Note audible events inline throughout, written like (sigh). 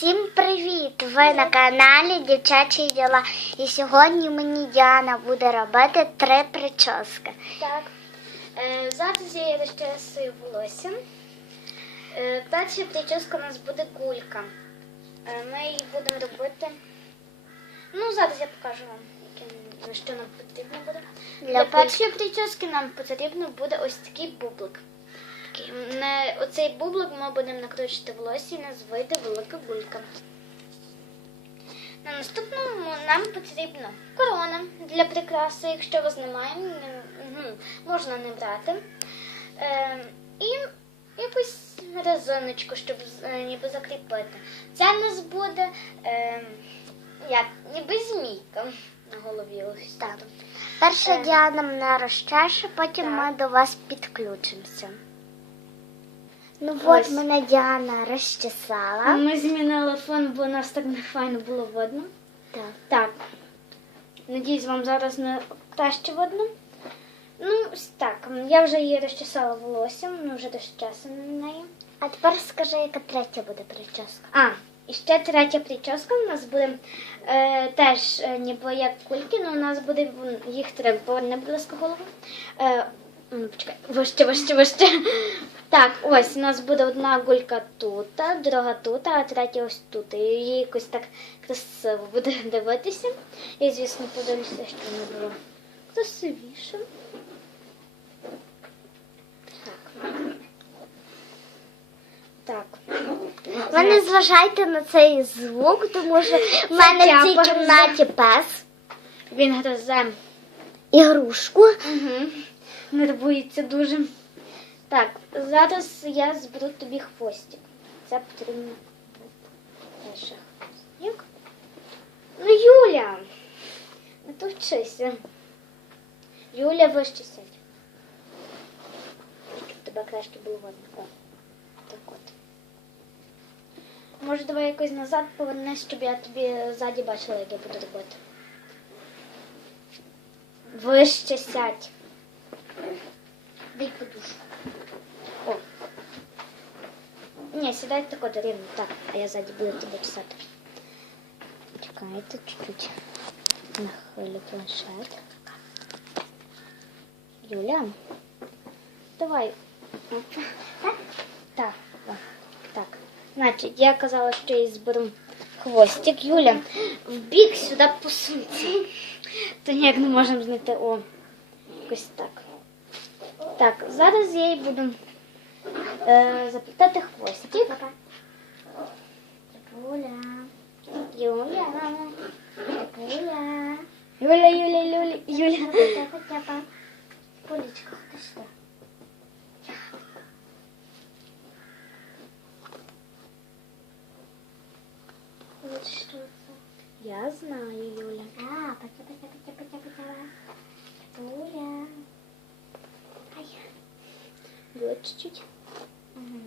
Всім привіт! Ви на каналі Дівчачі діла. І сьогодні мені Діана буде робити три прически. Так. Е, зараз я розчесую волосся. Е, перша прическа у нас буде гулька. Е, ми її будемо робити. Ну, зараз я покажу вам, що нам потрібно буде. Для Для, першої прически нам потрібно буде ось такий бублик. На оцей бублик ми будемо накручувати волосся і у нас вийде велика гулька. На наступному нам потрібна корона для прикраси. Якщо вас немає, можна не брати. Е, і якусь резиночку, щоб е, ніби закріпити. Це в нас буде е, як, ніби змійка на голові. Ось Так. тут. Перша Е. Діана мене розчеше, потім Так. ми до вас підключимося. Ну Ось. от мене Діана розчесала. Ми змінили фон, бо нас так не файно було видно. Так. Так. Надіюсь, вам зараз не краще видно. Ну, ось так. Я вже її розчесала волоссям, ну вже розчесана на неї. А тепер скажи, яка третя буде прическа. А, і ще третя прическа у нас буде е, теж е, ніби як кульки, але у нас буде їх три. Поверни, будь ласка, голову. Е, ну, почекай, вище, вище, вище. Так, ось у нас буде одна гулька тут, друга тут, а третя ось тут. І її якось так красиво буде (laughs) дивитися. І, звісно, подивлюся, що воно було красивіше. Так. Так. Ви не зважайте на цей звук, тому що в мене в цій тяпа кімнаті пес, Він гризе. ігрушку. Угу. Нервується дуже. Так, зараз я зберу тобі хвостик. Це потрібно перше хвостик. Ну, Юля, не товчися. Юля вище сядь. Щоб тебе краще було видно. Так от. Може, давай якось назад повернеш, щоб я тобі ззаді бачила, як я буду робити. Вище сядь. Дай подушку. О. Ні, сідай тако рівно. Так, а я ззаді буду тебе писати. Чекайте чуть-чуть. Нахилю планшет. Юля. Давай. Опа. Так? Так. о, Так. Значить, я казала, що я зберу хвостик. Юля, в бік сюди посунься. То ніяк не можемо знайти. О, якось так. Так, зараз я їй буду е, заплітати хвостик. Юля, Юля. Юля. Юля, Юля, Юля, Юля. Тяпа, тяпа. Полічка, ти що? Вот что это. Я знаю, Юля. А, потя, потя, потя, потя, потя. Юля. Ай. Было чуть-чуть. Мгм.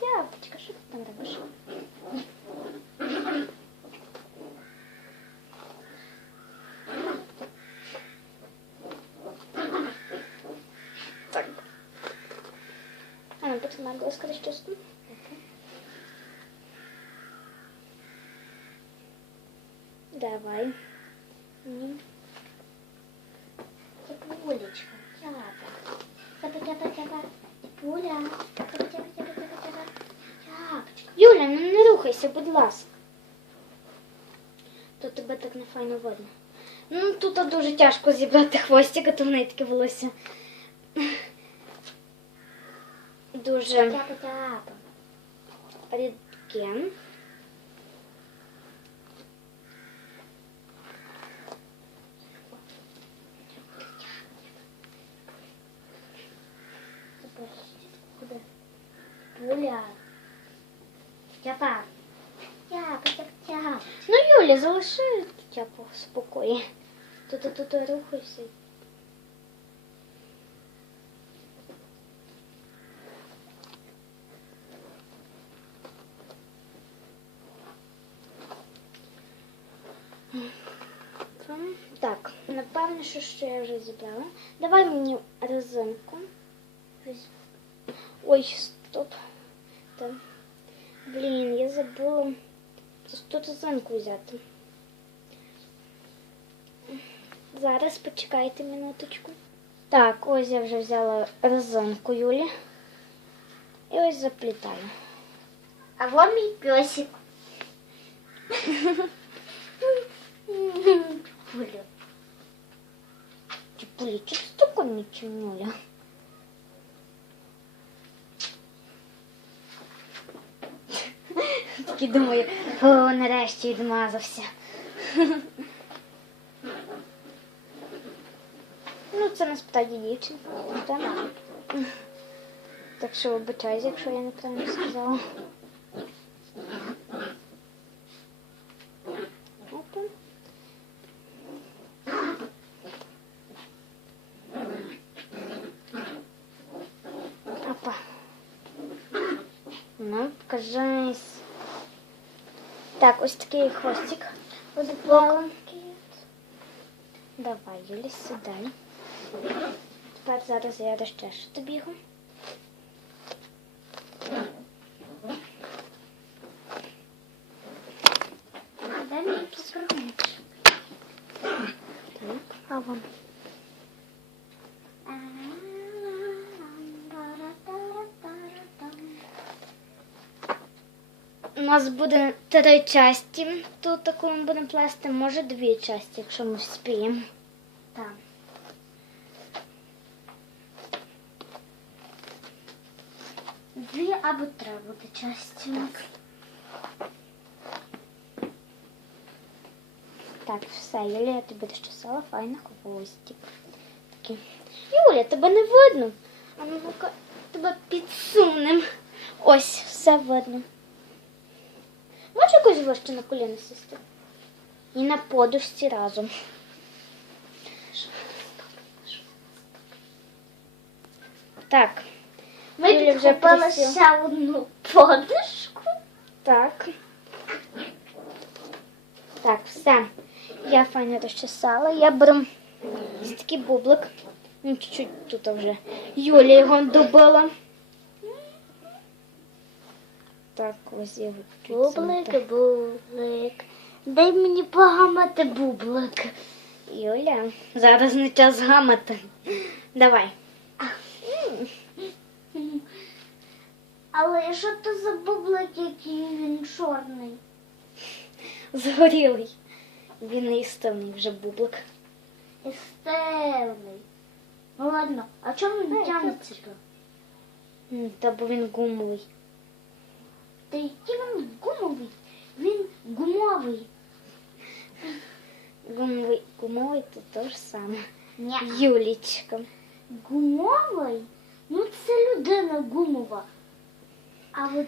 Тяпочка, що ти там робиш? Так. А, ну так сама близько розческу. Давай. Ні. Полечка, тяпа. Тяпа, тяпа, тяпа. Пуля. Юля, ну не рухайся, будь ласка. То тебе так не файно видно. Ну, тут дуже тяжко зібрати хвостик, а то в неї таке волосся. Дуже рідке. Пуля. Тяпа. Тяпа, тяпа, тяпа. Ну, Юля, залиши я по спокої. Тут тут тут рухайся. Так, напевно, що ще я вже зібрала. Давай мені резинку. Ой, стоп. Так. Блін, я забула просто резинку взяти. Зараз почекайте минуточку. Так, ось я вже взяла резинку Юлі. І ось заплітаю. А вон мій песик. Юля. Ти полічиш таку нічого, Юля? Такий думаю, о, нарешті відмазався. (laughs) Ну, це насправді дівчинка. Так, так що вибачайся, якщо я неправильно сказала. Опа. Опа. Ну, покажись. Так, ось такий хвостик. Розплала. Давай, Юлі, сідай. Тепер зараз я розчешу тобі його. Мені подарунок. Так, а вон. У нас буде три часті. Тут таку ми будемо плести, може дві часті, якщо ми вспіємо. Так. Дві або три буде часті. Так, все, Юля, я тобі файно хвостик. Такий. Юля, тебе не видно. А ну ну-ка, тебе підсунем. Ось, все видно. Може на коліна сісти? І на подушці разом. Так. Ми Юля вже підхопили присіла. ще одну подушку. Так. Так, все. Я файно розчесала. Я беру ось такий бублик. Ну, чуть-чуть тут вже. Юля його добила. Так, ось я його Бублик, бублик. Дай мені погамати бублик. Юля, зараз не час гамати. Давай. Але що то за бублик, який він чорний? Згорілий. Він не істинний вже бублик. І стелний. Ну ладно, а чому він тягнеться? Та бо він гумовий. Та який він гумовий? Він гумовий. Гумовий, гумовий то те ж саме. Ні. Юлічка. Гумовий? Ну це людина гумова. А от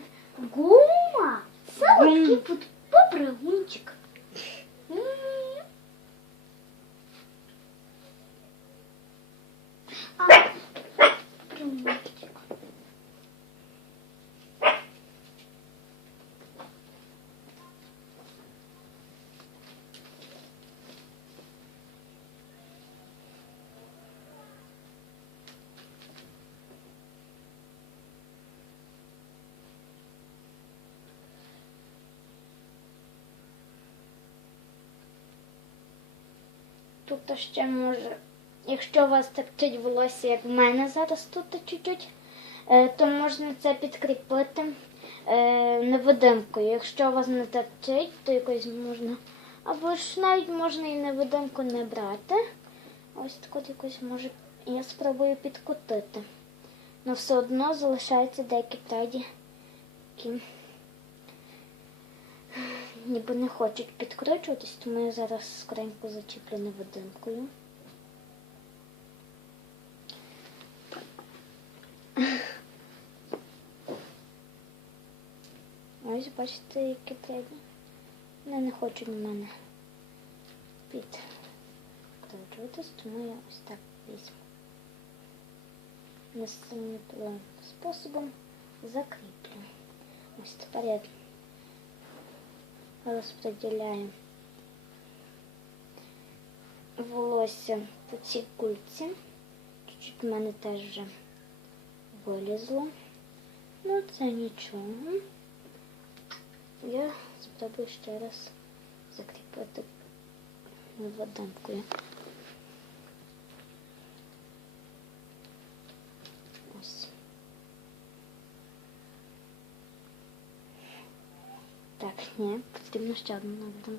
гума це Гум. от такий от попригунчик. М. А, Тут ще може, якщо у вас терчить волосся, як в мене зараз тут чуть-чуть, е, то можна це підкріпити е, невидимкою. Якщо у вас не терчить, то якось можна. Або ж навіть можна і невидимку не брати. Ось так от якось може. Я спробую підкотити. Але все одно залишаються деякі які ніби не хочуть підкручуватись, тому я зараз скоренько зачіплю невидимкою. Ось бачите, які пряді. Вони не хочуть на мене підкручуватись, тому я ось так візьму. Насильним способом закріплю. Ось тепер я розподіляю волосся по цій кульці. Чуть-чуть в мене теж вже вилізло. Ну, це нічого. Я спробую ще раз закріпити водомкою. Ні, потрібно ще одну наведемо.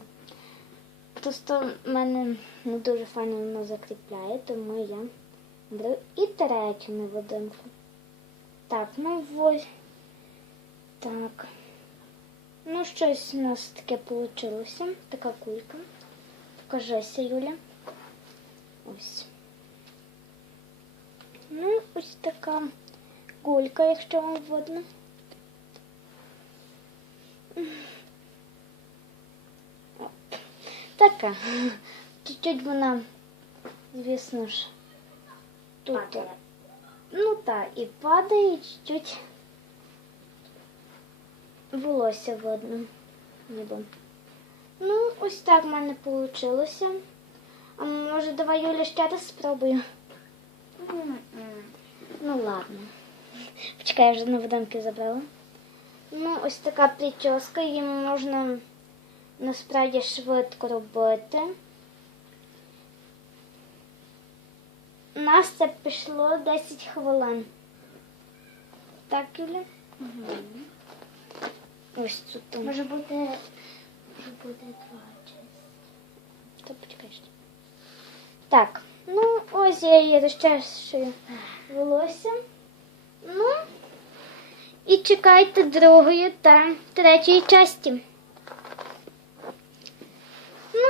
Просто в мене не дуже файно воно закріпляє, тому я беру і третю невидимку. Так, ну ось. Так. Ну, щось у нас таке вийшло. Така кулька. Покажися, Юля. Ось. Ну, ось така кулька, якщо вам видно. Така. Чуть-чуть вона, звісно ж, тут. Падає. Ну так, і падає, і чуть-чуть волосся видно. Ніби. Ну, ось так в мене вийшло. А може давай Юля ще раз спробую? Ну ладно. Почекай, я вже на водомки забрала. Ну, ось така прическа, її можна насправді швидко робити. У нас це пішло 10 хвилин. Так, Юля? Ось тут. Може бути, може бути два часи. Та почекай ще. Так, ну ось я її розчешую волосся. Ну, і чекайте другої та третьої часті. Ну,